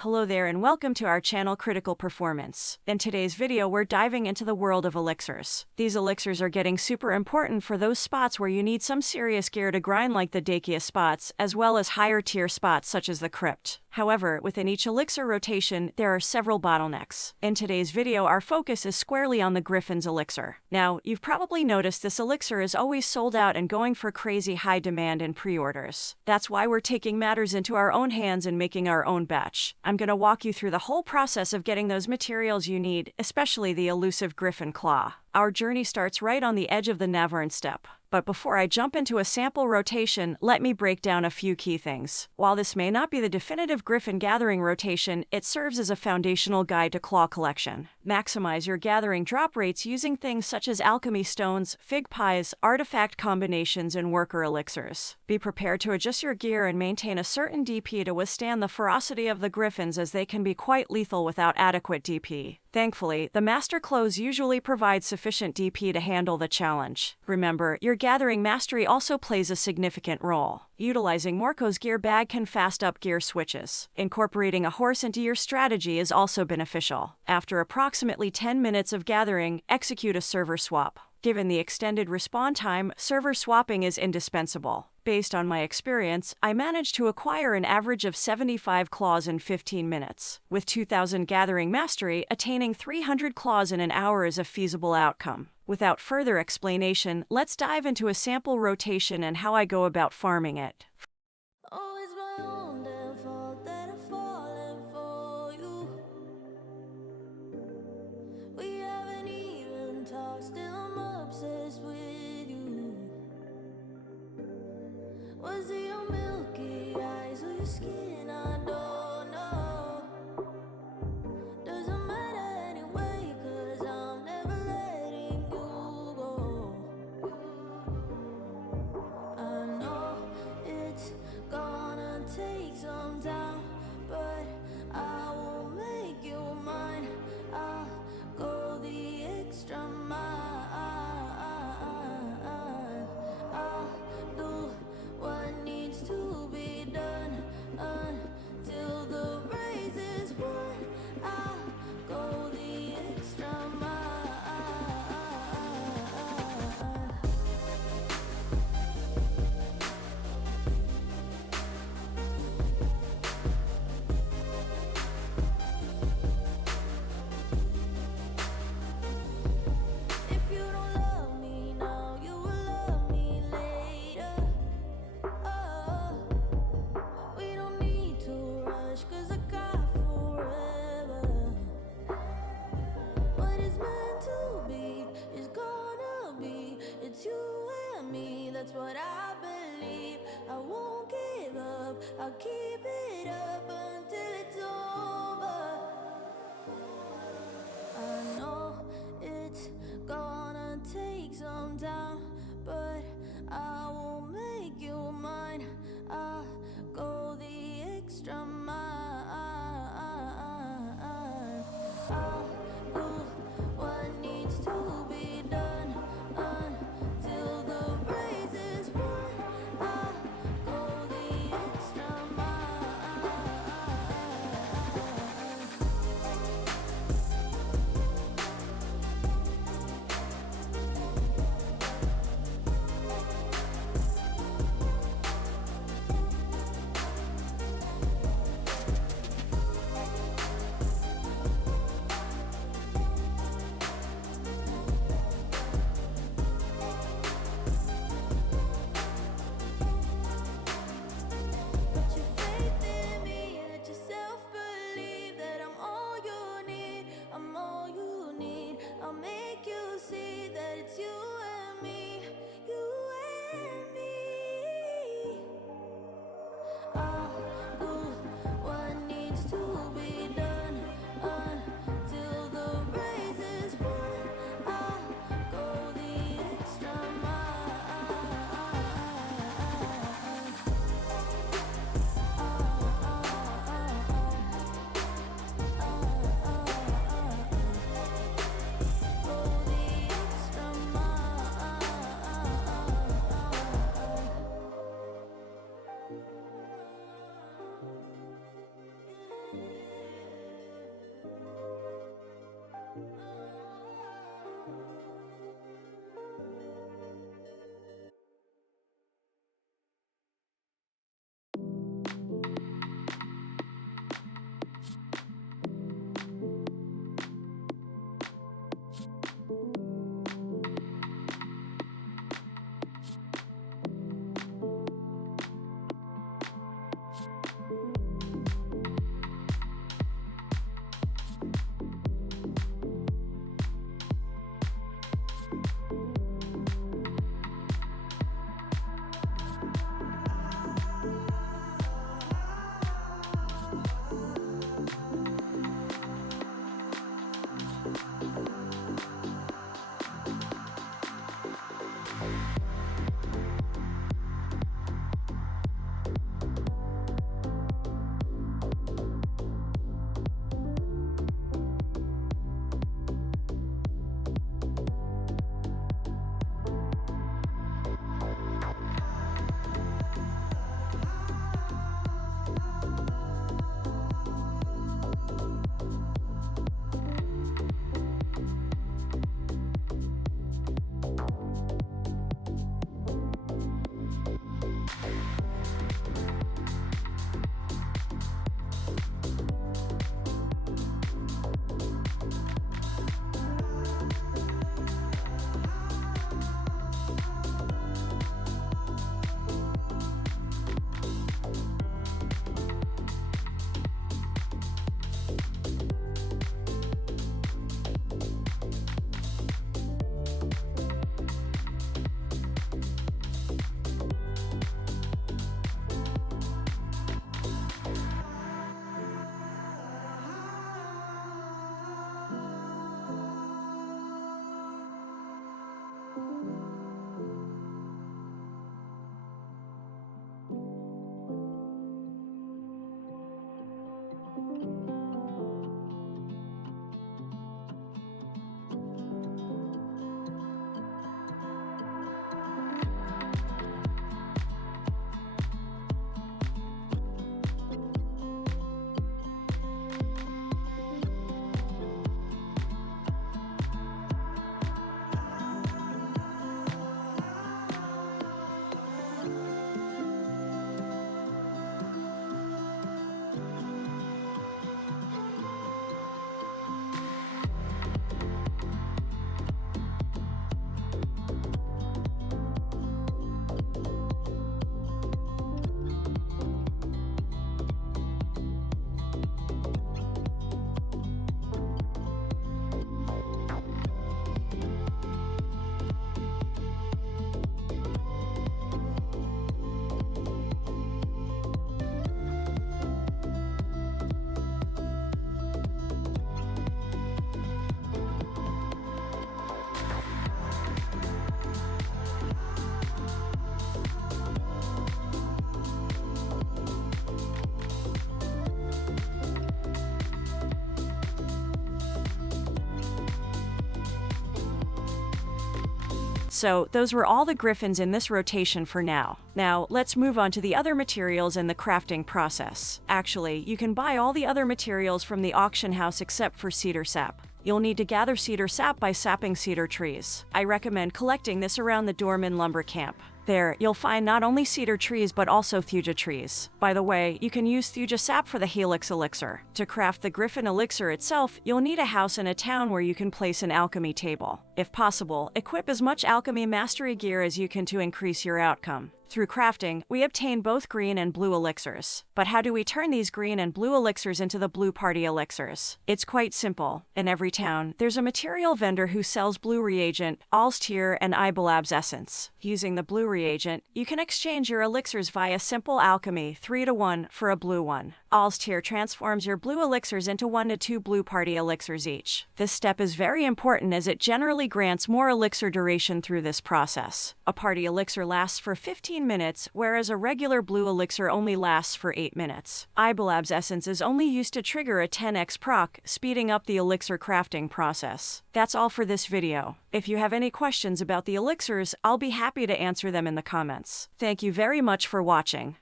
Hello there and welcome to our channel Critical Performance. In today's video we're diving into the world of elixirs. These elixirs are getting super important for those spots where you need some serious gear to grind like the Dacia spots, as well as higher tier spots such as the Crypt. However, within each elixir rotation, there are several bottlenecks. In today's video our focus is squarely on the Griffon's Elixir. Now, you've probably noticed this elixir is always sold out and going for crazy high demand in pre-orders. That's why we're taking matters into our own hands and making our own batch. I'm going to walk you through the whole process of getting those materials you need, especially the elusive Griffon Claw. Our journey starts right on the edge of the Navarran steppe. But before I jump into a sample rotation, let me break down a few key things. While this may not be the definitive Griffon gathering rotation, it serves as a foundational guide to claw collection. Maximize your gathering drop rates using things such as alchemy stones, fig pies, artifact combinations, and worker elixirs. Be prepared to adjust your gear and maintain a certain DP to withstand the ferocity of the Griffons, as they can be quite lethal without adequate DP. Thankfully, the Master Clothes usually provide sufficient DP to handle the challenge. Remember, your gathering mastery also plays a significant role. Utilizing Morko's gear bag can fast up gear switches. Incorporating a horse into your strategy is also beneficial. After approximately 10 minutes of gathering, execute a server swap. Given the extended respawn time, server swapping is indispensable. Based on my experience, I managed to acquire an average of 75 claws in 15 minutes. With 2000 gathering mastery, attaining 300 claws in an hour is a feasible outcome. Without further explanation, let's dive into a sample rotation and how I go about farming it. Was it your milky eyes or your skin? I don't know. Doesn't matter anyway, 'cause I'm never letting you go. I know it's gonna take some time, but I will make you mine. I'll go the extra mile. I'll do what needs to be done until the race is won. I'll go the extra mile. If you don't love me now, you will love me later. We don't need to rush, 'cause I got forever. What is meant to be is gonna be. It's you and me, that's what I believe. I won't give up, I'll keep it up until it's over. I know it's gonna take some time, but I will make you mine. I'll go the extra mile. I'll do what needs to be done until the race is won. I'll go the extra mile. So those were all the Griffons in this rotation for now. Now, let's move on to the other materials in the crafting process. Actually, you can buy all the other materials from the auction house except for cedar sap. You'll need to gather cedar sap by sapping cedar trees. I recommend collecting this around the Dorman lumber camp. There, you'll find not only cedar trees but also thuja trees. By the way, you can use thuja sap for the Helix Elixir. To craft the Griffon Elixir itself, you'll need a house in a town where you can place an alchemy table. If possible, equip as much alchemy mastery gear as you can to increase your outcome. Through crafting, we obtain both green and blue elixirs. But how do we turn these green and blue elixirs into the Blue Party Elixirs? It's quite simple. In every town, there's a material vendor who sells blue reagent, Alstier, and Ibelab's essence. Using the blue reagent, you can exchange your elixirs via simple alchemy 3-to-1 for a blue one. Alstier transforms your blue elixirs into 1 to 2 Blue Party Elixirs each. This step is very important as it generally grants more elixir duration through this process. A party elixir lasts for 15 minutes, whereas a regular blue elixir only lasts for 8 minutes. Ibelab's essence is only used to trigger a 10x proc, speeding up the elixir crafting process. That's all for this video. If you have any questions about the elixirs, I'll be happy to answer them in the comments. Thank you very much for watching.